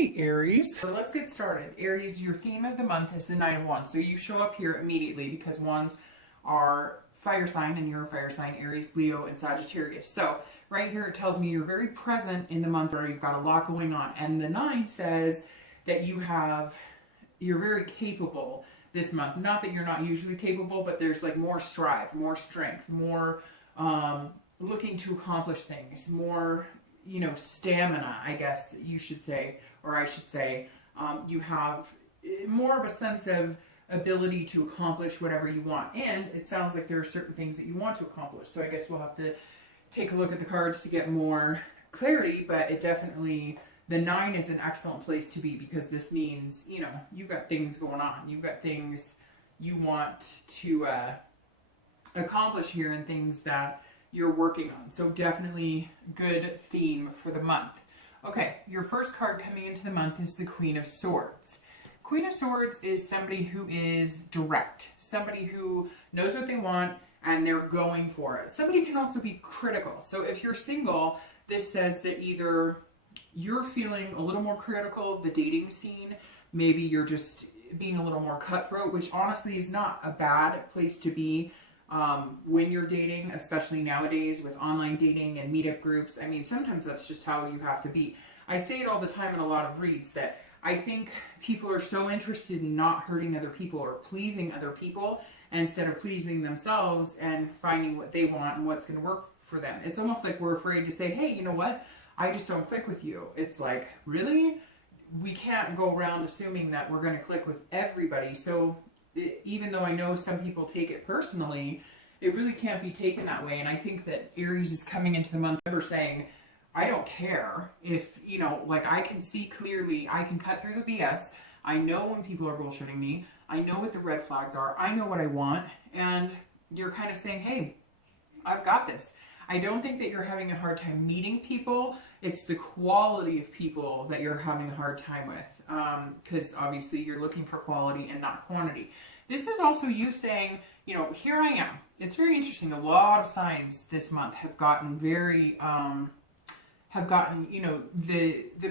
Hey Aries. So let's get started. Aries, your theme of the month is the Nine of Wands. So you show up here immediately because wands are fire sign and you're a fire sign, Aries, Leo, and Sagittarius. So right here it tells me you're very present in the month, or you've got a lot going on. And the nine says that you're very capable this month. Not that you're not usually capable, but there's like more strive, more strength, more looking to accomplish things, more, stamina, I guess you should say, or I should say. You have more of a sense of ability to accomplish whatever you want. And it sounds like there are certain things that you want to accomplish. So I guess we'll have to take a look at the cards to get more clarity, but it definitely, the nine is an excellent place to be because this means, you've got things going on. You've got things you want to accomplish here and things that you're working on. So definitely good theme for the month. Okay, your first card coming into the month is the Queen of Swords. Queen of Swords is somebody who is direct, somebody who knows what they want and they're going for it. Somebody can also be critical. So if you're single, this says that either you're feeling a little more critical of the dating scene, maybe you're just being a little more cutthroat, which honestly is not a bad place to be when you're dating, especially nowadays with online dating and meetup groups. I mean, sometimes that's just how you have to be. I say it all the time in a lot of reads that I think people are so interested in not hurting other people or pleasing other people instead of pleasing themselves and finding what they want and what's going to work for them. It's almost like we're afraid to say, hey, you know what? I just don't click with you. It's like, really? We can't go around assuming that we're going to click with everybody. So even though I know some people take it personally, it really can't be taken that way. And I think that Aries is coming into the month ever saying, I don't care if, I can see clearly, I can cut through the BS. I know when people are bullshitting me. I know what the red flags are. I know what I want. And you're kind of saying, hey, I've got this. I don't think that you're having a hard time meeting people. It's the quality of people that you're having a hard time with. Because obviously you're looking for quality and not quantity. This is also you saying, here I am. It's very interesting. A lot of signs this month have gotten very, the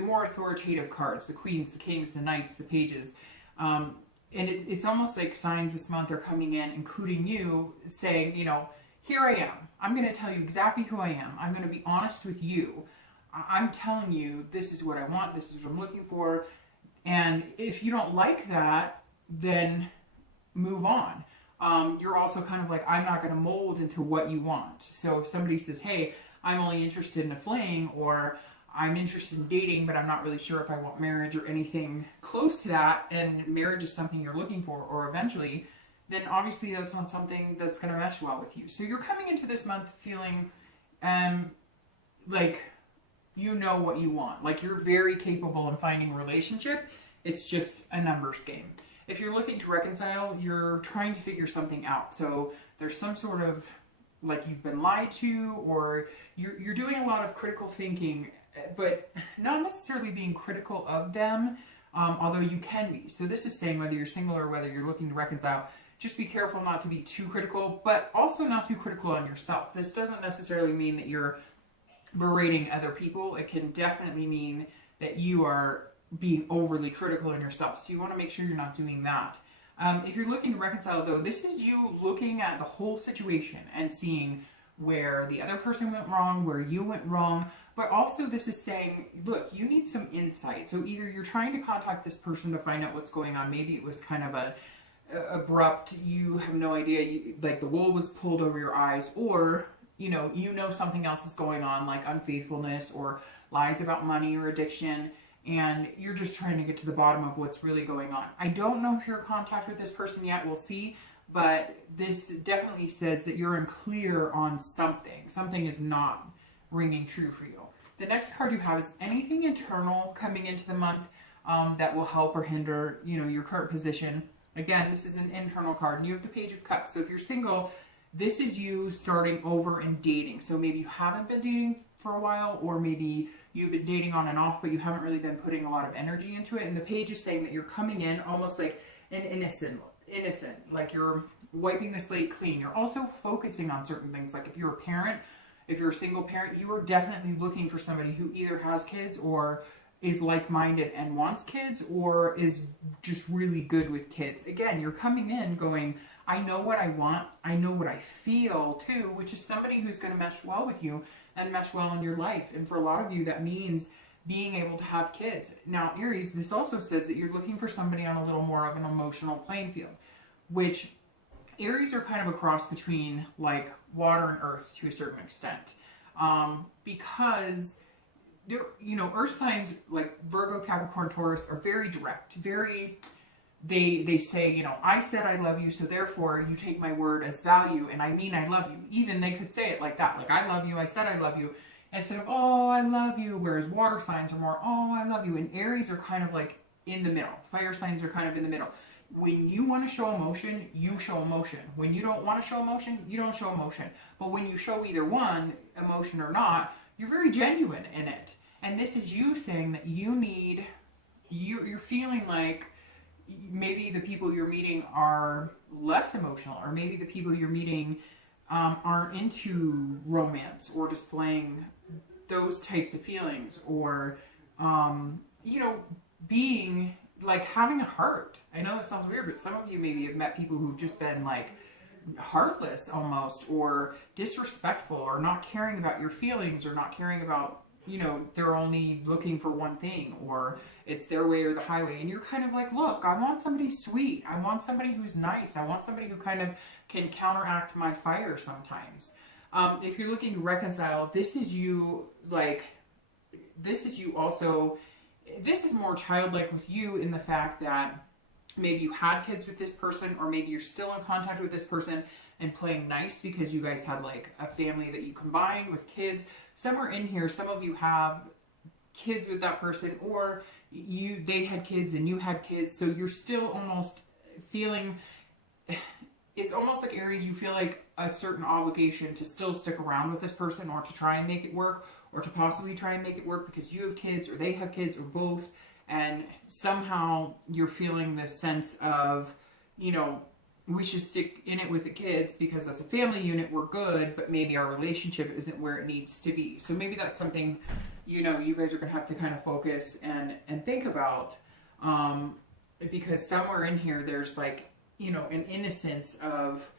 more authoritative cards, the queens, the kings, the knights, the pages. And it's almost like signs this month are coming in, including you, saying, here I am. I'm going to tell you exactly who I am. I'm going to be honest with you. I'm telling you, this is what I want. This is what I'm looking for. And if you don't like that, then move on. You're also kind of like, I'm not going to mold into what you want. So if somebody says, hey, I'm only interested in a fling, or I'm interested in dating, but I'm not really sure if I want marriage or anything close to that, and marriage is something you're looking for, or eventually, then obviously that's not something that's going to mesh well with you. So you're coming into this month feeling like you know what you want. Like you're very capable in finding a relationship. It's just a numbers game. If you're looking to reconcile, you're trying to figure something out. So there's some sort of, like you've been lied to, or you're doing a lot of critical thinking, but not necessarily being critical of them, although you can be. So this is saying whether you're single or whether you're looking to reconcile, just be careful not to be too critical, but also not too critical on yourself. This doesn't necessarily mean that you're berating other people. It can definitely mean that you are being overly critical in yourself. So you want to make sure you're not doing that. If you're looking to reconcile, though, this is you looking at the whole situation and seeing where the other person went wrong, where you went wrong. But also this is saying, look, you need some insight. So either you're trying to contact this person to find out what's going on. Maybe it was kind of a abrupt, you have no idea, like the wool was pulled over your eyes, or you know something else is going on, like unfaithfulness or lies about money or addiction, and you're just trying to get to the bottom of what's really going on. I don't know if you're in contact with this person yet, we'll see, but this definitely says that you're unclear on something. Something is not ringing true for you. The next card you have is anything internal coming into the month that will help or hinder, your current position. Again, this is an internal card. And you have the Page of Cups. So if you're single, this is you starting over and dating. So maybe you haven't been dating for a while, or maybe you've been dating on and off, but you haven't really been putting a lot of energy into it. And the page is saying that you're coming in almost like an innocent, like you're wiping the slate clean. You're also focusing on certain things. Like if you're a parent, if you're a single parent, you are definitely looking for somebody who either has kids or is like-minded and wants kids, or is just really good with kids. Again, you're coming in going, I know what I want, I know what I feel too, which is somebody who's going to mesh well with you and mesh well in your life. And for a lot of you, that means being able to have kids. Now, Aries, this also says that you're looking for somebody on a little more of an emotional playing field, which Aries are kind of a cross between like water and earth to a certain extent. Because they're, you know, earth signs like Virgo, Capricorn, Taurus are very direct, very, they say, you know, I said I love you, so therefore you take my word as value, and I mean I love you. Even they could say it like that, like I love you, I said I love you, instead of, oh, I love you, whereas water signs are more, oh, I love you, and Aries are kind of like in the middle. Fire signs are kind of in the middle. When you want to show emotion, you show emotion. When you don't want to show emotion, you don't show emotion. But when you show either one, emotion or not, you're very genuine in it. And this is you saying that you need, you're feeling like maybe the people you're meeting are less emotional, or maybe the people you're meeting aren't into romance or displaying those types of feelings, or, you know, being like having a heart. I know it sounds weird, but some of you maybe have met people who've just been like heartless almost, or disrespectful, or not caring about your feelings, or not caring about, you know, they're only looking for one thing, or it's their way or the highway. And you're kind of like, look, I want somebody sweet. I want somebody who's nice. I want somebody who kind of can counteract my fire sometimes. If you're looking to reconcile, this is you, like, this is you also, this is more childlike with you in the fact that maybe you had kids with this person, or maybe you're still in contact with this person and playing nice because you guys had like a family that you combined with kids. Somewhere in here, some of you have kids with that person, or they had kids and you had kids, so you're still almost feeling, it's almost like Aries, you feel like a certain obligation to still stick around with this person, or to try and make it work, or to possibly try and make it work because you have kids, or they have kids, or both. And somehow you're feeling this sense of, you know, we should stick in it with the kids because as a family unit we're good, but maybe our relationship isn't where it needs to be. So maybe that's something, you know, you guys are going to have to kind of focus and think about, because somewhere in here there's like, you know, an innocence of,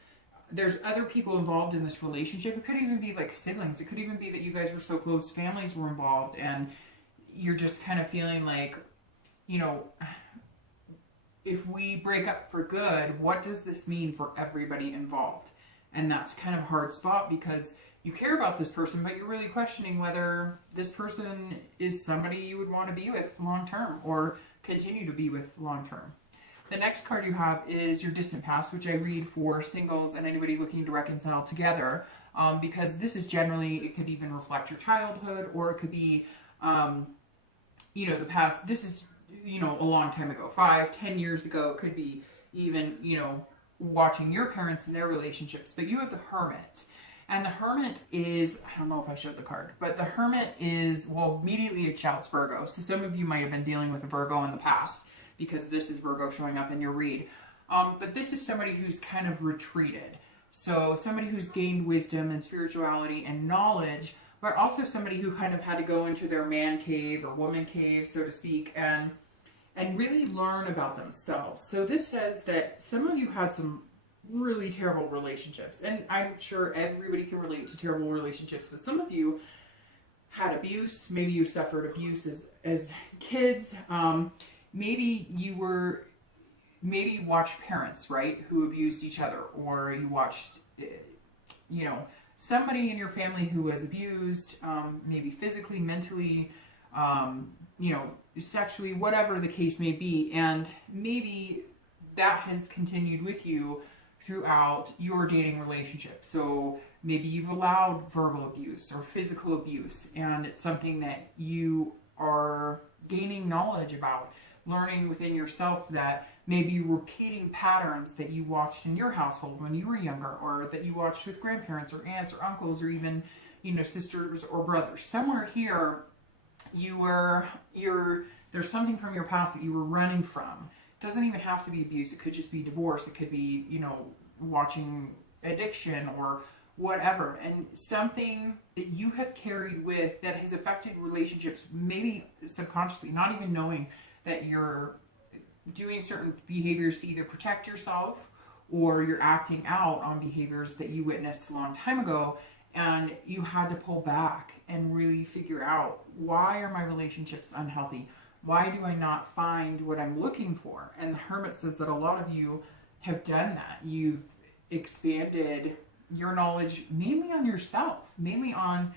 there's other people involved in this relationship. It could even be like siblings. It could even be that you guys were so close, families were involved, and you're just kind of feeling like, you know, if we break up for good, what does this mean for everybody involved? And that's kind of a hard spot because you care about this person, but you're really questioning whether this person is somebody you would want to be with long term, or continue to be with long term. The next card you have is your distant past, which I read for singles and anybody looking to reconcile together, because this is generally, it could even reflect your childhood, or it could be, you know, the past. This is, you know, a long time ago, 5-10 years ago. It could be even, you know, watching your parents and their relationships. But you have the Hermit. And the Hermit is, I don't know if I showed the card, but the Hermit is, well, immediately it shouts Virgo. So some of you might have been dealing with a Virgo in the past, because this is Virgo showing up in your read. But this is somebody who's kind of retreated. So somebody who's gained wisdom and spirituality and knowledge, but also somebody who kind of had to go into their man cave or woman cave, so to speak, and really learn about themselves. So this says that some of you had some really terrible relationships, and I'm sure everybody can relate to terrible relationships, but some of you had abuse. Maybe you suffered abuse as kids. Maybe you watched parents, right, who abused each other, or you watched, you know, somebody in your family who was abused, maybe physically, mentally, you know, sexually, whatever the case may be. And maybe that has continued with you throughout your dating relationship. So maybe you've allowed verbal abuse or physical abuse, and it's something that you are gaining knowledge about, learning within yourself that maybe repeating patterns that you watched in your household when you were younger, or that you watched with grandparents or aunts or uncles, or even, you know, sisters or brothers. Somewhere here, there's something from your past that you were running from. It doesn't even have to be abuse. It could just be divorce. It could be, you know, watching addiction, or whatever. And something that you have carried with that has affected relationships, maybe subconsciously, not even knowing that you're doing certain behaviors to either protect yourself or you're acting out on behaviors that you witnessed a long time ago, and you had to pull back and really figure out, why are my relationships unhealthy? Why do I not find what I'm looking for? And the Hermit says that a lot of you have done that. You've expanded your knowledge mainly on yourself, mainly on,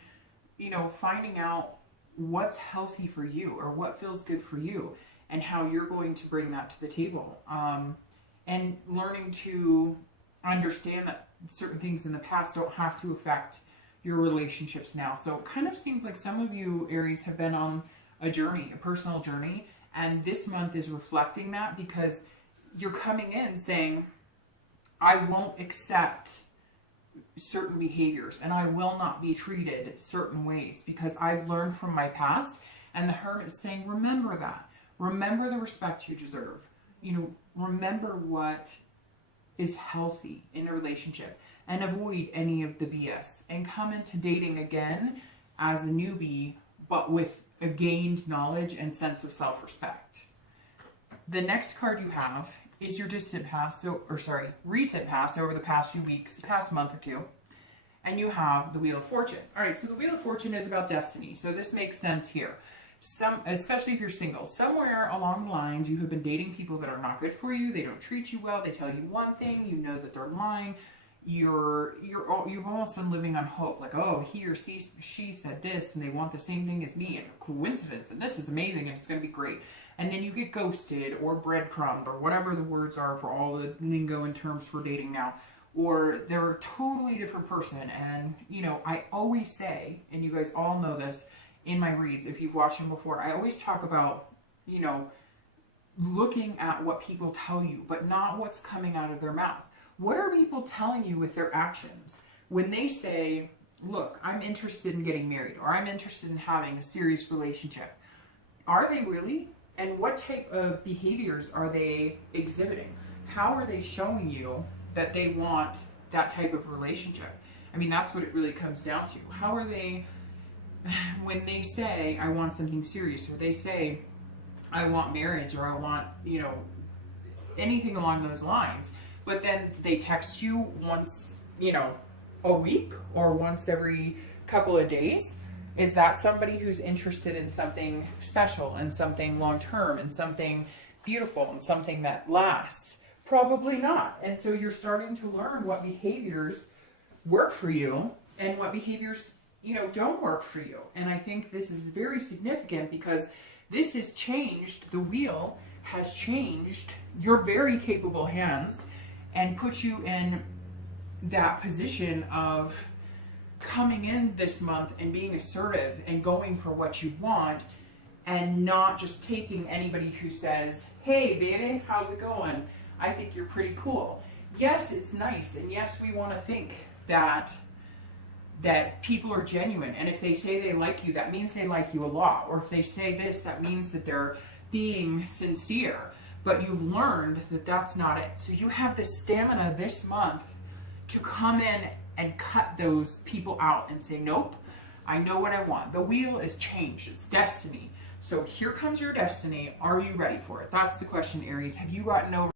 finding out what's healthy for you or what feels good for you and how you're going to bring that to the table. And learning to understand that certain things in the past don't have to affect your relationships now. So it kind of seems like some of you, Aries, have been on a journey, a personal journey, and this month is reflecting that, because you're coming in saying, I won't accept certain behaviors and I will not be treated certain ways because I've learned from my past. And the Hermit is saying, remember that. Remember the respect you deserve. Remember what is healthy in a relationship and avoid any of the BS, and come into dating again as a newbie, but with a gained knowledge and sense of self-respect. The next card you have is your recent past over the past few weeks, past month or two. And you have the Wheel of Fortune. All right, so the Wheel of Fortune is about destiny. So this makes sense here. Especially if you're single, somewhere along the lines, you have been dating people that are not good for you. They don't treat you well. They tell you one thing, you know that they're lying. You've almost been living on hope, like, oh, he or she said this, and they want the same thing as me, and a coincidence, and this is amazing, and it's going to be great. And then you get ghosted or breadcrumbed or whatever the words are for all the lingo and terms for dating now. Or they're a totally different person. And, I always say, and you guys all know this in my reads, if you've watched them before, I always talk about, looking at what people tell you, but not what's coming out of their mouth. What are people telling you with their actions? When they say, look, I'm interested in getting married, or I'm interested in having a serious relationship, are they really? And what type of behaviors are they exhibiting? How are they showing you that they want that type of relationship? I mean, that's what it really comes down to. How are they, when they say, I want something serious, or they say, I want marriage, or I want, anything along those lines, but then they text you once, a week or once every couple of days? Is that somebody who's interested in something special and something long-term and something beautiful and something that lasts? Probably not. And so you're starting to learn what behaviors work for you and what behaviors, don't work for you. And I think this is very significant because this has changed, the wheel has changed your very capable hands and put you in that position of coming in this month and being assertive and going for what you want, and not just taking anybody who says, hey baby, how's it going? I think you're pretty cool. Yes, it's nice, and yes, we want to think that people are genuine, and if they say they like you, that means they like you a lot, or if they say this, that means that they're being sincere. But you've learned that that's not it. So you have the stamina this month to come in and cut those people out and say, nope, I know what I want. The wheel is changed. It's destiny. So here comes your destiny. Are you ready for it? That's the question, Aries. Have you gotten over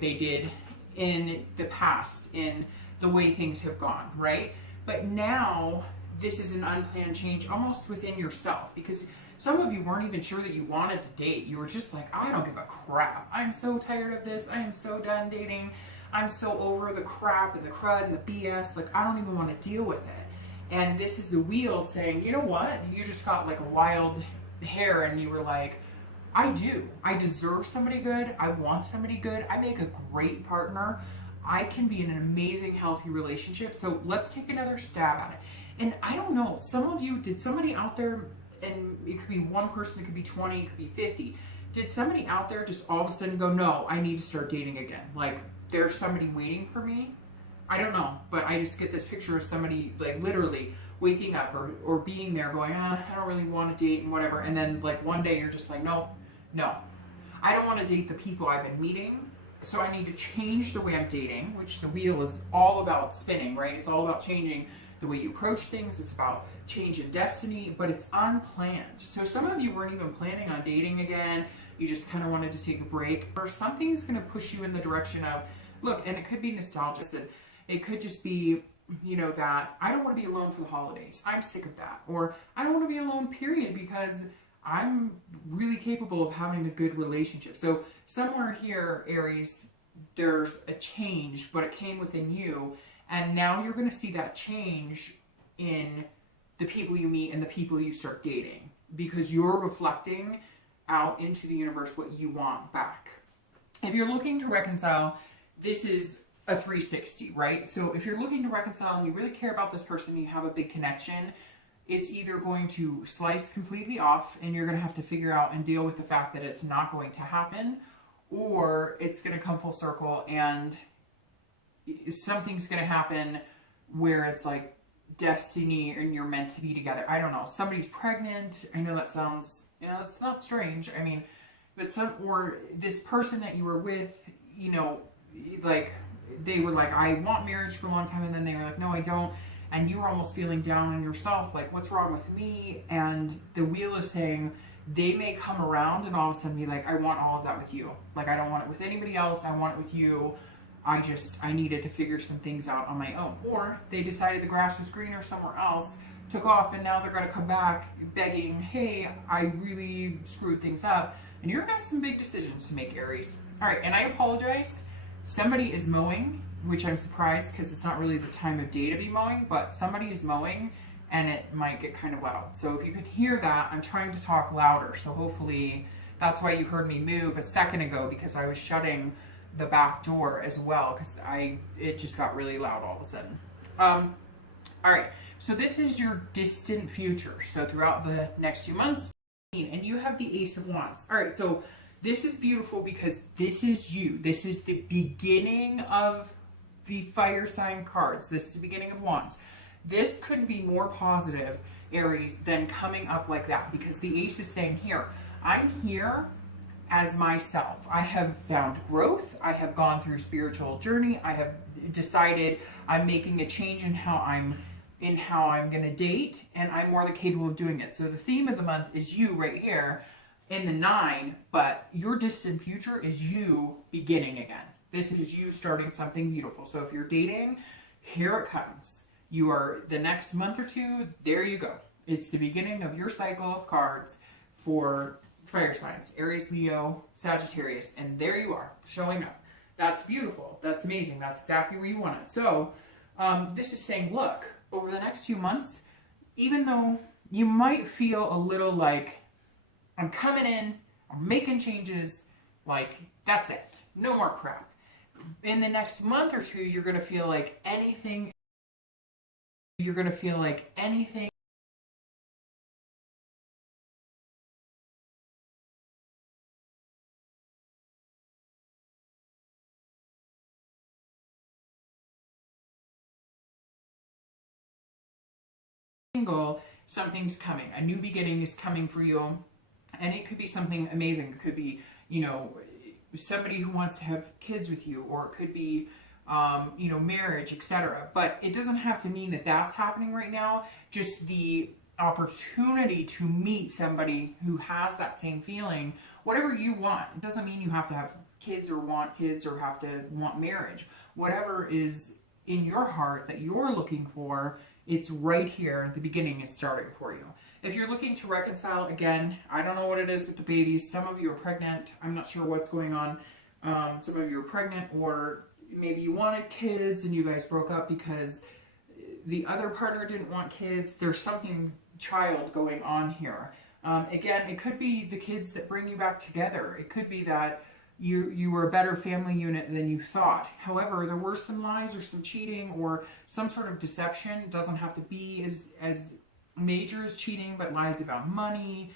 they did in the past, in the way things have gone, right? But now this is an unplanned change almost within yourself, because some of you weren't even sure that you wanted to date. You were just like, I don't give a crap. I'm so tired of this. I am so done dating. I'm so over the crap and the crud and the BS. Like, I don't even want to deal with it. And this is the wheel saying, you know what? You just got like a wild hair and you were like, I do. I deserve somebody good. I want somebody good. I make a great partner. I can be in an amazing, healthy relationship. So let's take another stab at it. And I don't know, some of you, did somebody out there, and it could be one person, it could be 20, it could be 50. Did somebody out there just all of a sudden go, no, I need to start dating again? Like, there's somebody waiting for me. I don't know, but I just get this picture of somebody like literally waking up or being there going, I don't really want to date and whatever. And then like one day you're just like, no, I don't want to date the people I've been meeting. So I need to change the way I'm dating, which the wheel is all about spinning, right? It's all about changing the way you approach things. It's about change in destiny, but it's unplanned. So some of you weren't even planning on dating again. You just kind of wanted to take a break, or something's going to push you in the direction of, look, and it could be nostalgia. And it could just be, you know, that I don't want to be alone for the holidays. I'm sick of that. Or I don't want to be alone, period, because I'm really capable of having a good relationship. So somewhere here, Aries, there's a change, but it came within you. And now you're going to see that change in the people you meet and the people you start dating, because you're reflecting out into the universe what you want back. If you're looking to reconcile, this is a 360, right? So if you're looking to reconcile and you really care about this person, you have a big connection, it's either going to slice completely off and you're going to have to figure out and deal with the fact that it's not going to happen, or it's going to come full circle and something's going to happen where it's like destiny and you're meant to be together. I don't know. Somebody's pregnant. I know that sounds, you know, it's not strange. I mean, but or this person that you were with, you know, like they were like, I want marriage for a long time. And then they were like, no, I don't. And you were almost feeling down on yourself. Like, what's wrong with me? And the wheel is saying they may come around and all of a sudden be like, I want all of that with you. Like, I don't want it with anybody else. I want it with you. I needed to figure some things out on my own. Or they decided the grass was greener somewhere else, took off, and now they're going to come back begging, hey, I really screwed things up. And you're going to have some big decisions to make, Aries. All right, and I apologize. Somebody is mowing, which I'm surprised because it's not really the time of day to be mowing, but somebody is mowing and it might get kind of loud. So if you can hear that, I'm trying to talk louder. So hopefully that's why you heard me move a second ago, because I was shutting the back door as well, because it just got really loud all of a sudden. All right, so this is your distant future. So throughout the next few months, and you have the Ace of Wands. All right, so this is beautiful because this is you. This is the beginning of the fire sign cards. This is the beginning of Wands. This couldn't be more positive, Aries, than coming up like that, because the Ace is saying here, I'm here as myself. I have found growth. I have gone through a spiritual journey. I have decided I'm making a change in how I'm going to date, and I'm more than capable of doing it. So the theme of the month is you right here in the 9, but your distant future is you beginning again. This is you starting something beautiful. So if you're dating, here it comes. You are the next month or two, there you go. It's the beginning of your cycle of cards for fire signs, Aries, Leo, Sagittarius, and there you are, showing up. That's beautiful. That's amazing. That's exactly where you want it. So this is saying, look, over the next few months, even though you might feel a little like, I'm coming in, I'm making changes, like, that's it. No more crap. In the next month or two, you're going to feel like anything something's coming. A new beginning is coming for you. And it could be something amazing. It could be, you know, somebody who wants to have kids with you, or it could be, you know, marriage, etc. But it doesn't have to mean that that's happening right now. Just the opportunity to meet somebody who has that same feeling, whatever you want. It doesn't mean you have to have kids or want kids or have to want marriage. Whatever is in your heart that you're looking for, it's right here. The beginning is starting for you. If you're looking to reconcile, again, I don't know what it is with the babies. Some of you are pregnant. I'm not sure what's going on. Some of you are pregnant, or maybe you wanted kids and you guys broke up because the other partner didn't want kids. There's something child going on here. Again, it could be the kids that bring you back together. It could be that you were a better family unit than you thought. However, there were some lies or some cheating or some sort of deception. It doesn't have to be as major as cheating, but lies about money,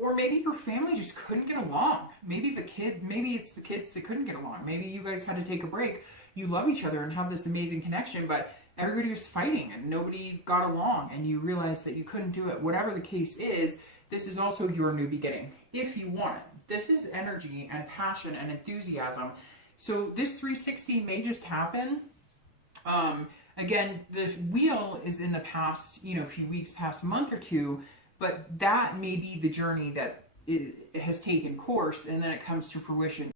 Or maybe your family just couldn't get along. Maybe it's the kids that couldn't get along. Maybe you guys had to take a break. You love each other and have this amazing connection, but everybody was fighting and nobody got along, and you realized that you couldn't do it. Whatever the case is, this is also your new beginning, if you want it. This is energy and passion and enthusiasm. So this 360 may just happen. Again, the wheel is in the past, a few weeks, past month or two, but that may be the journey that it has taken course, and then it comes to fruition.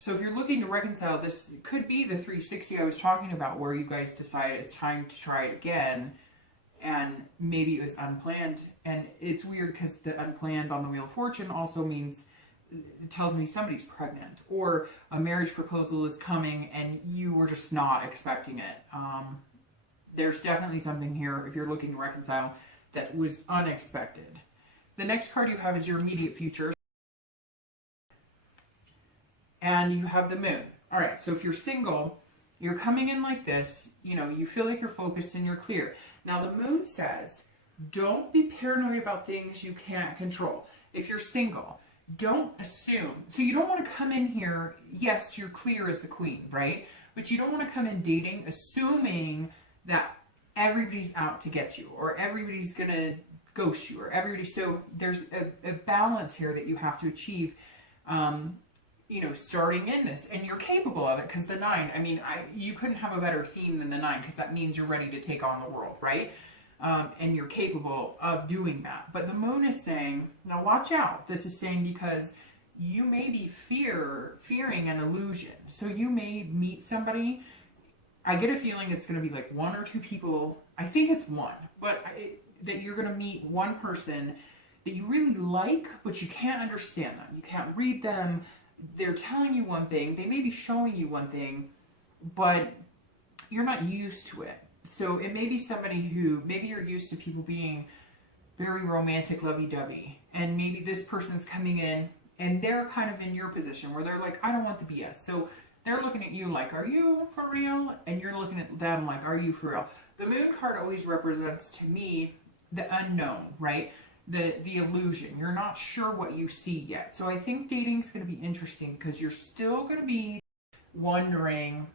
So if you're looking to reconcile, this could be the 360 I was talking about, where you guys decide it's time to try it again, and maybe it was unplanned. And it's weird because the unplanned on the Wheel of Fortune also means, it tells me somebody's pregnant, or a marriage proposal is coming and you were just not expecting it. There's definitely something here, if you're looking to reconcile, that was unexpected. The next card you have is your immediate future. And you have the moon. All right, so if you're single, you're coming in like this, you feel like you're focused and you're clear. Now the moon says, don't be paranoid about things you can't control. If you're single, don't assume. So you don't want to come in here, yes, you're clear as the queen, right? But you don't want to come in dating assuming that everybody's out to get you, or everybody's going to ghost you, or everybody. So there's a balance here that you have to achieve, starting in this, and you're capable of it, because the 9, you couldn't have a better theme than the 9, because that means you're ready to take on the world, right? And you're capable of doing that. But the moon is saying, now watch out. This is saying because you may be fearing an illusion. So you may meet somebody. I get a feeling it's going to be like 1 or 2 people. I think it's 1, but that you're going to meet one person that you really like, but you can't understand them. You can't read them. They're telling you one thing. They may be showing you one thing, but you're not used to it. So it may be somebody who, maybe you're used to people being very romantic, lovey-dovey, and maybe this person's coming in and they're kind of in your position where they're like, I don't want the BS. So they're looking at you like, are you for real? And you're looking at them like, are you for real? The moon card always represents, to me, the unknown, right? The illusion. You're not sure what you see yet. So I think dating is going to be interesting, because you're still going to be wondering,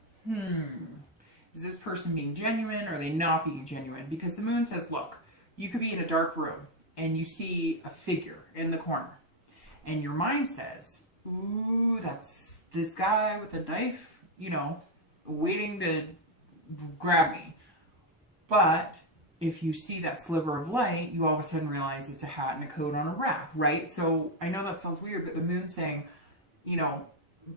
is this person being genuine, or are they not being genuine? Because the moon says, look, you could be in a dark room and you see a figure in the corner, and your mind says, ooh, that's this guy with a knife, waiting to grab me. But if you see that sliver of light, you all of a sudden realize it's a hat and a coat on a rack, right? So I know that sounds weird, but the moon's saying,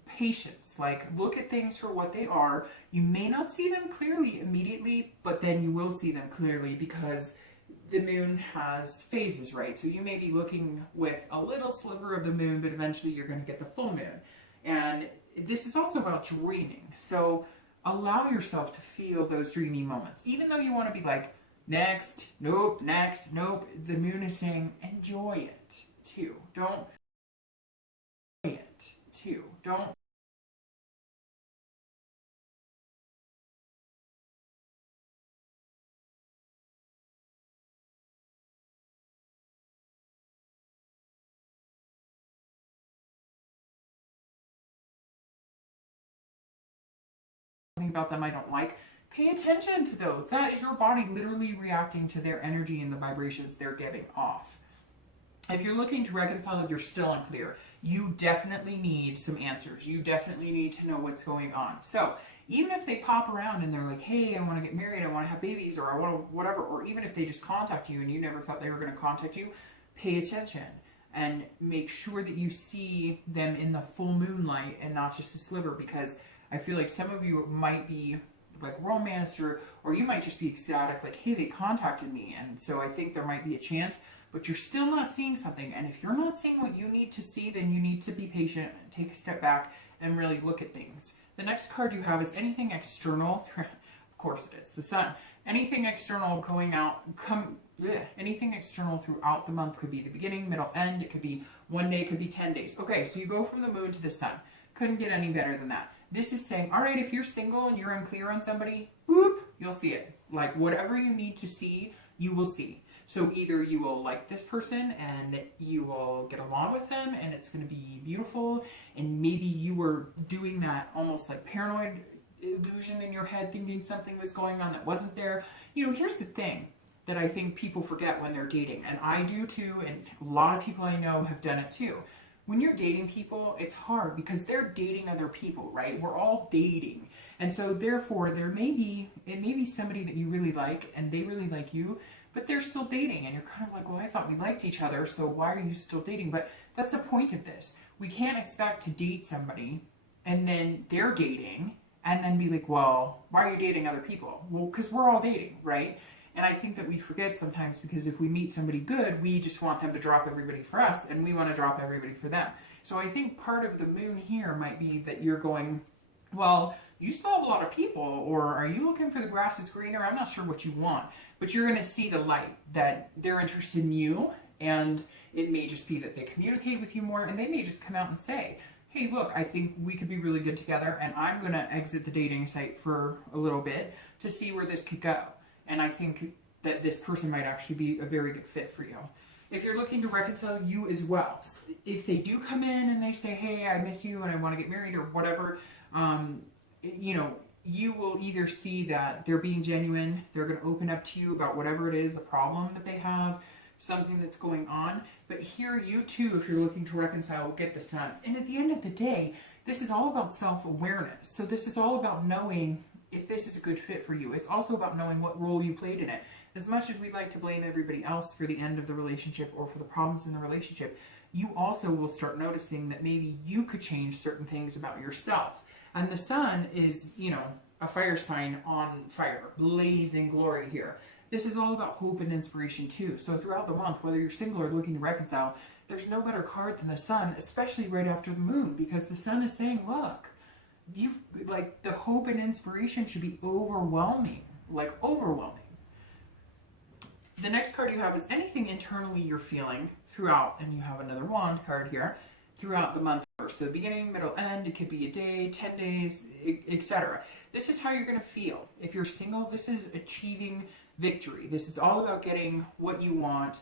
patience. Like, look at things for what they are. You may not see them clearly immediately, but then you will see them clearly, because the moon has phases, right? So you may be looking with a little sliver of the moon, but eventually you're going to get the full moon. And this is also about dreaming. So allow yourself to feel those dreamy moments, even though you want to be like, next, nope, next, nope. The moon is saying, enjoy it too. Don't something about them I don't like. Pay attention to those. That is your body literally reacting to their energy and the vibrations they're giving off. If you're looking to reconcile, if you're still unclear, you definitely need some answers. You definitely need to know what's going on. So even if they pop around and they're like, hey, I want to get married, I want to have babies, or I want to whatever, or even if they just contact you and you never thought they were going to contact you, pay attention and make sure that you see them in the full moonlight and not just a sliver, because I feel like some of you might be like romance, or you might just be ecstatic, like, hey, they contacted me, and so I think there might be a chance, but you're still not seeing something. And if you're not seeing what you need to see, then you need to be patient, take a step back, and really look at things. The next card you have is anything external. Of course it is the sun. Anything external going out, anything external throughout the month. Could be the beginning, middle, end. It could be one day, it could be 10 days. Okay, so you go from the moon to the sun. Couldn't get any better than that. This is saying, all right, if you're single and you're unclear on somebody, boop, you'll see it. Like, whatever you need to see, you will see. So either you will like this person and you will get along with them and it's going to be beautiful, and maybe you were doing that almost like paranoid illusion in your head, thinking something was going on that wasn't there. You know, here's the thing that I think people forget when they're dating, and I do too, and a lot of people I know have done it too. When you're dating people, it's hard because they're dating other people, right? We're all dating. And so therefore it may be somebody that you really like and they really like you, but they're still dating, and you're kind of like, well, I thought we liked each other, so why are you still dating? But that's the point of this. We can't expect to date somebody and then they're dating and then be like, well, why are you dating other people? Well, because we're all dating, right? And I think that we forget sometimes, because if we meet somebody good, we just want them to drop everybody for us, and we want to drop everybody for them. So I think part of the moon here might be that you're going, well, you still have a lot of people, or are you looking for the grass is greener? I'm not sure what you want, but you're going to see the light, that they're interested in you, and it may just be that they communicate with you more, and they may just come out and say, hey, look, I think we could be really good together, and I'm going to exit the dating site for a little bit to see where this could go. And I think that this person might actually be a very good fit for you. If you're looking to reconcile, you as well. If they do come in and they say, hey, I miss you and I want to get married or whatever, you know, you will either see that they're being genuine, they're going to open up to you about whatever it is, a problem that they have, something that's going on. But here, you too, if you're looking to reconcile, will get the sun. And at the end of the day, this is all about self-awareness. So this is all about knowing if this is a good fit for you. It's also about knowing what role you played in it. As much as we like to blame everybody else for the end of the relationship or for the problems in the relationship, you also will start noticing that maybe you could change certain things about yourself. And the sun is, you know, a fire sign on fire, blazing glory here. This is all about hope and inspiration too. So throughout the month, whether you're single or looking to reconcile, there's no better card than the sun, especially right after the moon, because the sun is saying, look, you like the hope and inspiration should be overwhelming, like overwhelming. The next card you have is anything internally you're feeling throughout, and you have another wand card here, throughout the month. So the beginning, middle, end, it could be a day, 10 days, etc. This is how you're going to feel. If you're single, this is achieving victory. This is all about getting what you want,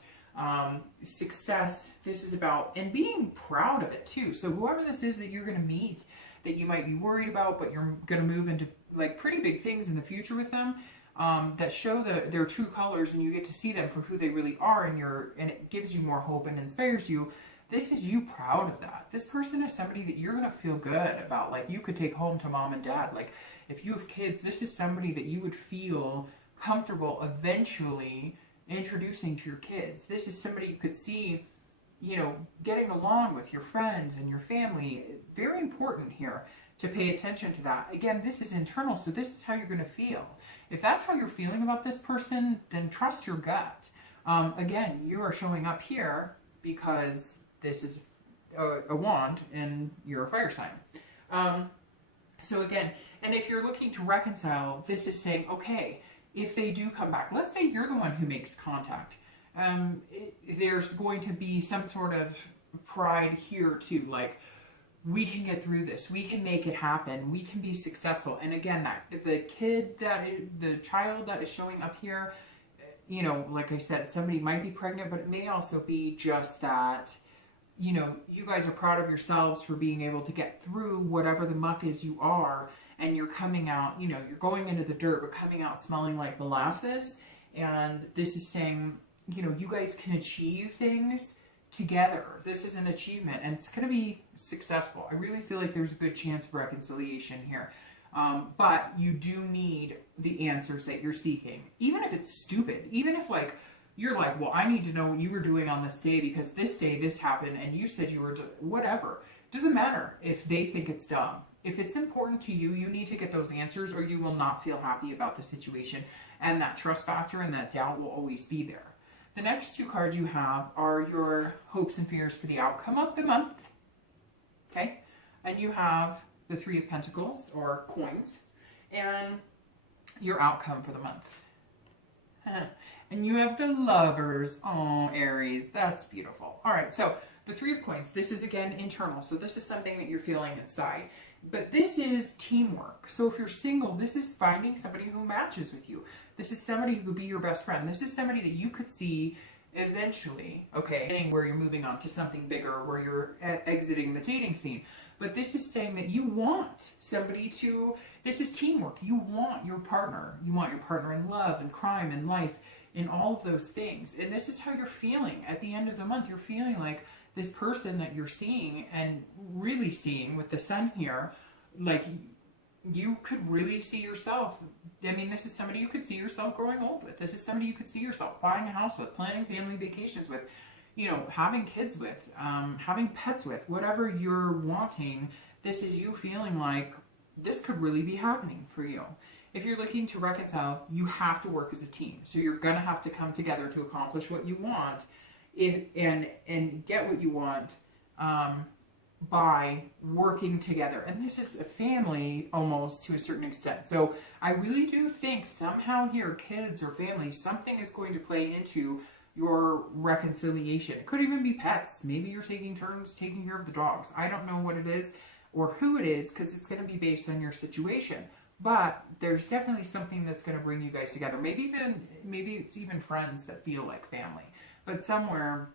success. This is about, and being proud of it too. So whoever this is that you're going to meet, that you might be worried about, but you're going to move into like pretty big things in the future with them, that show their true colors, and you get to see them for who they really are, and it gives you more hope and inspires you. This is you proud of that. This person is somebody that you're going to feel good about. Like you could take home to mom and dad. Like if you have kids, this is somebody that you would feel comfortable eventually introducing to your kids. This is somebody you could see, you know, getting along with your friends and your family. Very important here to pay attention to that. Again, this is internal, so this is how you're going to feel. If that's how you're feeling about this person, then trust your gut. Again, you are showing up here because this is a wand and you're a fire sign. So again, and if you're looking to reconcile, this is saying, okay, if they do come back, let's say you're the one who makes contact. There's going to be some sort of pride here too, like we can get through this, we can make it happen, we can be successful. And again, that the child that is showing up here, you know, like I said, somebody might be pregnant, but it may also be just that, you know, you guys are proud of yourselves for being able to get through whatever the muck is you are, and you're coming out, you know, you're going into the dirt, but coming out smelling like molasses. And this is saying, you know, you guys can achieve things together. This is an achievement, and it's going to be successful. I really feel like there's a good chance of reconciliation here. But you do need the answers that you're seeking. Even if it's stupid, even if like, you're like, well, I need to know what you were doing on this day because this day this happened and you said you were just, whatever. Doesn't matter if they think it's dumb. If it's important to you, you need to get those answers or you will not feel happy about the situation. And that trust factor and that doubt will always be there. The next two cards you have are your hopes and fears for the outcome of the month. Okay? And you have the Three of Pentacles or coins and your outcome for the month. And you have the Lovers. Oh, Aries, that's beautiful. All right, so the Three of Coins, this is again internal. So this is something that you're feeling inside. But this is teamwork. So if you're single, this is finding somebody who matches with you. This is somebody who could be your best friend. This is somebody that you could see eventually, okay, where you're moving on to something bigger, where you're exiting the dating scene. But this is saying that you want somebody to, this is teamwork. You want your partner. You want your partner in love and crime and life, in all of those things. And this is how you're feeling at the end of the month. You're feeling like this person that you're seeing and really seeing with the sun here, like you could really see yourself. I mean, this is somebody you could see yourself growing old with. This is somebody you could see yourself buying a house with, planning family vacations with, you know, having kids with, having pets with, whatever you're wanting. This is you feeling like this could really be happening for you. If you're looking to reconcile, you have to work as a team. So you're going to have to come together to accomplish what you want and get what you want by working together. And this is a family almost to a certain extent. So I really do think somehow here, kids or family, something is going to play into your reconciliation. It could even be pets. Maybe you're taking turns taking care of the dogs. I don't know what it is or who it is, because it's going to be based on your situation. But there's definitely something that's going to bring you guys together. Maybe it's even friends that feel like family. But somewhere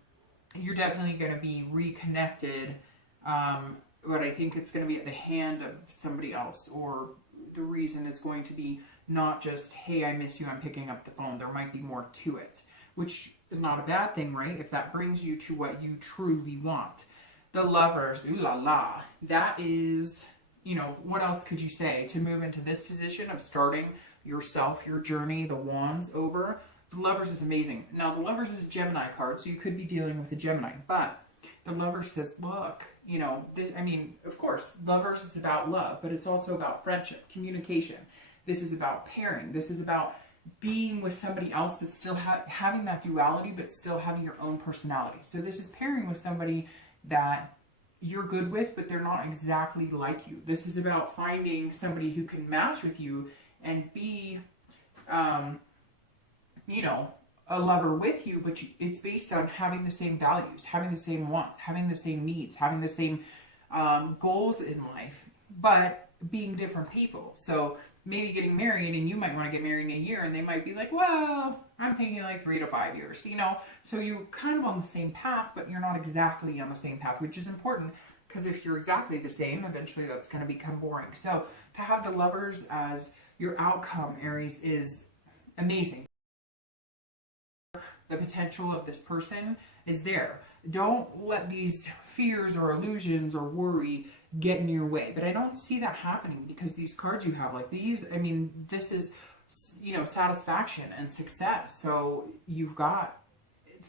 you're definitely going to be reconnected. But I think it's going to be at the hand of somebody else, or the reason is going to be not just, hey, I miss you, I'm picking up the phone. There might be more to it, which is not a bad thing, right? If that brings you to what you truly want. The Lovers, ooh la la. That is, you know, what else could you say to move into this position of starting yourself, your journey, the Wands over? The Lovers is amazing. Now, the Lovers is a Gemini card, so you could be dealing with a Gemini. But the Lovers says, look, you know, this, I mean, of course, Lovers is about love, but it's also about friendship, communication. This is about pairing. This is about being with somebody else, but still having that duality, but still having your own personality. So this is pairing with somebody that you're good with, but they're not exactly like you. This is about finding somebody who can match with you and be, you know, a lover with you, but it's based on having the same values, having the same wants, having the same needs, having the same goals in life, but being different people. So maybe getting married, and you might want to get married in a year, and they might be like, well, I'm thinking like 3 to 5 years, you know? So you're kind of on the same path, but you're not exactly on the same path, which is important, because if you're exactly the same, eventually that's going to become boring. So to have the Lovers as your outcome, Aries, is amazing. The potential of this person is there. Don't let these fears or illusions or worry get in your way. But I don't see that happening, because these cards you have, like these, I mean, this is, you know, satisfaction and success. So you've got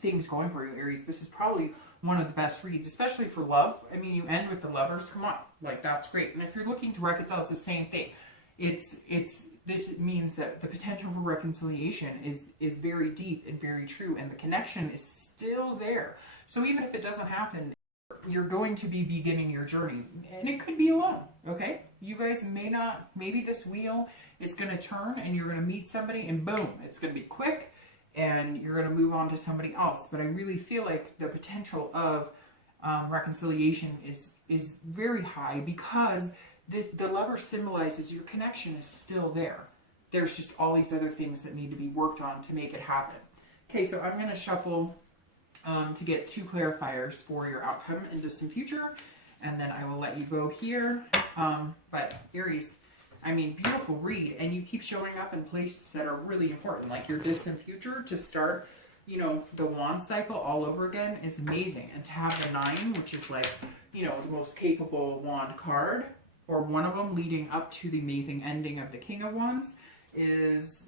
things going for you, Aries. This is probably one of the best reads, especially for love. I mean, you end with the Lovers. Come on, like that's great. And if you're looking to reconcile, it's the same thing. This means that the potential for reconciliation is very deep and very true, and the connection is still there. So even if it doesn't happen, you're going to be beginning your journey, and it could be alone, okay? You guys maybe this wheel is going to turn and you're going to meet somebody and boom, it's going to be quick and you're going to move on to somebody else. But I really feel like the potential of reconciliation is very high, because the Lover symbolizes your connection is still there. There's just all these other things that need to be worked on to make it happen. Okay, so I'm going to shuffle to get 2 clarifiers for your outcome in distant future, and then I will let you go here. But Aries, I mean, beautiful read, and you keep showing up in places that are really important, like your distant future. To start, you know, the wand cycle all over again is amazing, and to have the 9, which is like, you know, the most capable wand card, or one of them leading up to the amazing ending of the King of Wands, is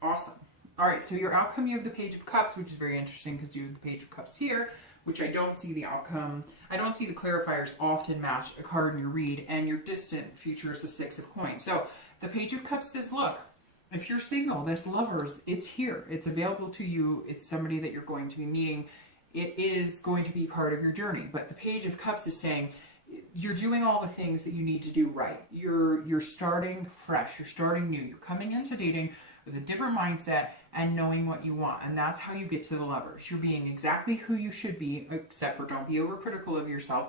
awesome. All right, so your outcome, you have the Page of Cups, which is very interesting because you have the Page of Cups here, which I don't see the outcome. I don't see the clarifiers often match a card in your read, and your distant future is the 6 of Coins. So the Page of Cups says, look, if you're single, there's Lovers, it's here. It's available to you. It's somebody that you're going to be meeting. It is going to be part of your journey. But the Page of Cups is saying, you're doing all the things that you need to do right. You're starting fresh. You're starting new. You're coming into dating with a different mindset and knowing what you want. And that's how you get to the Lovers. You're being exactly who you should be, except for don't be overcritical of yourself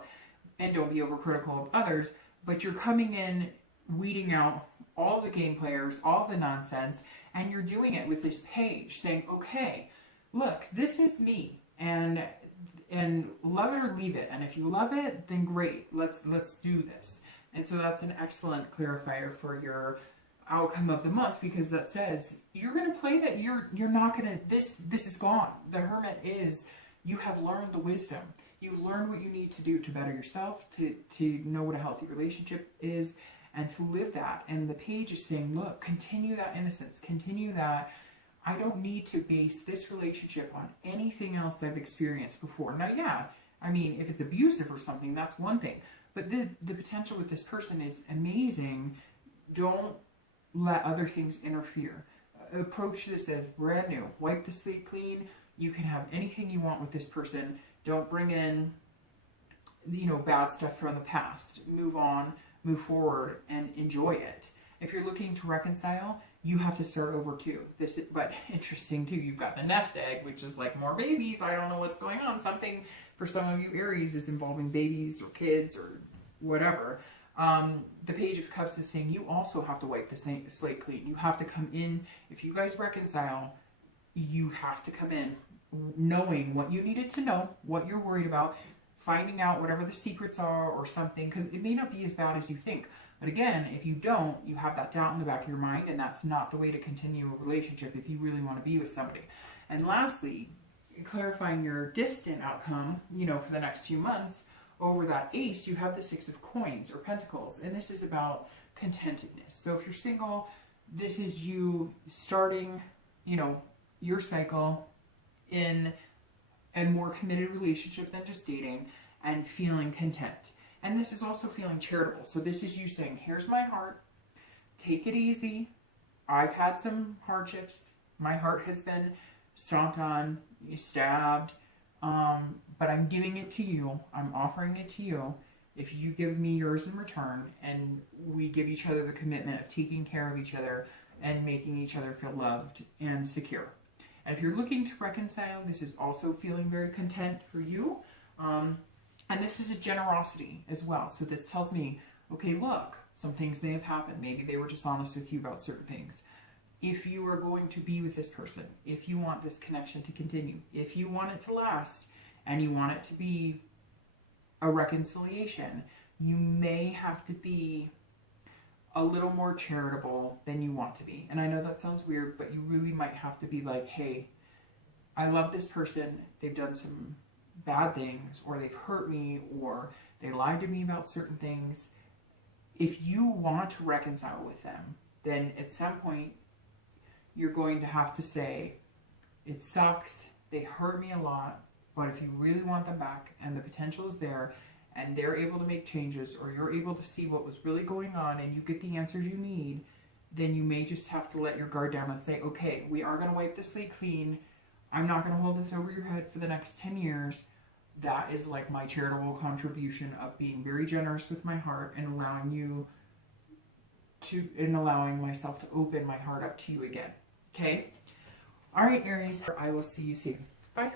and don't be overcritical of others. But you're coming in, weeding out all the game players, all the nonsense, And you're doing it with this page saying, okay, look, this is me, and love it or leave it. And if you love it, then great, let's do this. And so that's an excellent clarifier for your outcome of the month, because that says you're going to play that you're not going to, this is gone. The Hermit is, you have learned the wisdom. You've learned what you need to do to better yourself, to know what a healthy relationship is, and to live that. And the page is saying, look, continue that innocence, continue that. I don't need to base this relationship on anything else I've experienced before. Now, yeah, I mean, if it's abusive or something, that's one thing. But the potential with this person is amazing. Don't let other things interfere. Approach this as brand new. Wipe the slate clean. You can have anything you want with this person. Don't bring in, bad stuff from the past. Move on, move forward, and enjoy it. If you're looking to reconcile, you have to start over too. But interesting too, you've got the nest egg, which is like more babies. I don't know what's going on. Something for some of you Aries is involving babies or kids or whatever. The Page of Cups is saying you also have to wipe the slate clean. You have to come in. If you guys reconcile, you have to come in knowing what you needed to know, what you're worried about, finding out whatever the secrets are or something, because it may not be as bad as you think. But again, if you don't, you have that doubt in the back of your mind, and that's not the way to continue a relationship if you really want to be with somebody. And lastly, clarifying your distant outcome, for the next few months, over that Ace, you have the Six of Coins or Pentacles, and this is about contentedness. So if you're single, this is you starting, your cycle in a more committed relationship than just dating and feeling content. And this is also feeling charitable. So this is you saying, here's my heart, take it easy. I've had some hardships. My heart has been stomped on, stabbed, but I'm giving it to you. I'm offering it to you. If you give me yours in return, and we give each other the commitment of taking care of each other and making each other feel loved and secure. And if you're looking to reconcile, this is also feeling very content for you. And this is a generosity as well. So this tells me, okay, look, some things may have happened. Maybe they were dishonest with you about certain things. If you are going to be with this person, if you want this connection to continue, if you want it to last, and you want it to be a reconciliation, you may have to be a little more charitable than you want to be. And I know that sounds weird, but you really might have to be like, hey, I love this person. They've done some bad things, or they've hurt me, or they lied to me about certain things. If you want to reconcile with them, then at some point you're going to have to say, it sucks, they hurt me a lot, but if you really want them back and the potential is there, and they're able to make changes, or you're able to see what was really going on and you get the answers you need, then you may just have to let your guard down and say, okay, we are going to wipe this slate clean. I'm not going to hold this over your head for the next 10 years. That is like my charitable contribution of being very generous with my heart and allowing myself to open my heart up to you again. Okay? All right, Aries, I will see you soon. Bye.